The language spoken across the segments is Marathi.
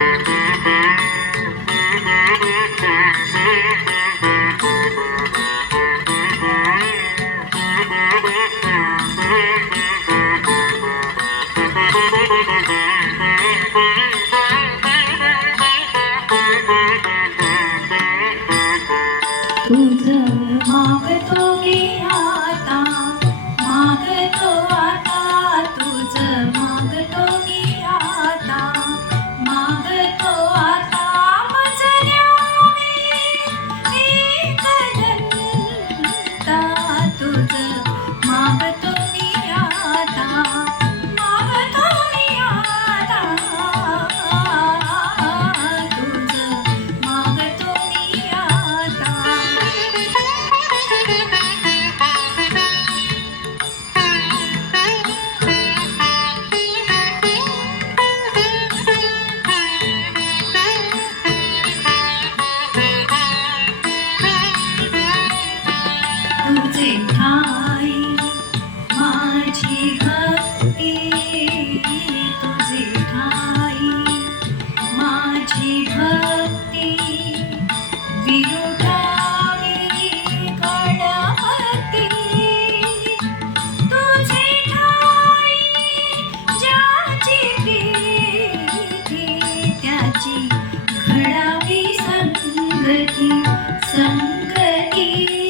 Oh, my God. भक्ती तुझे थाई माझी भक्ती विरोधावी पडती तुझे ठाई ज्याची त्याची खडावी संगती संगती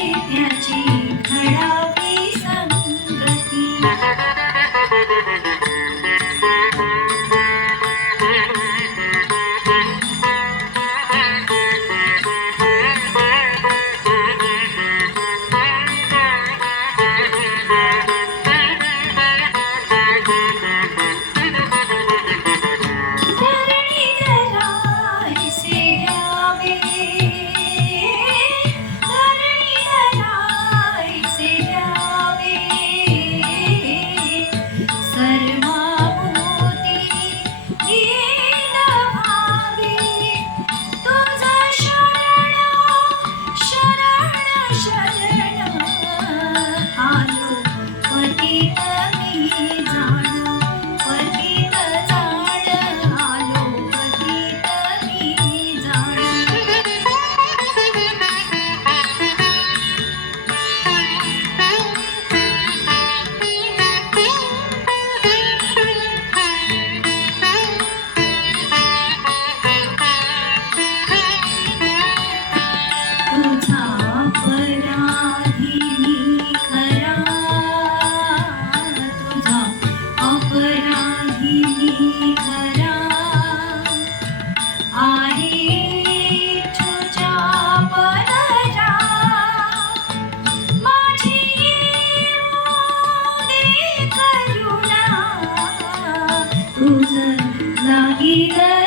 Peter.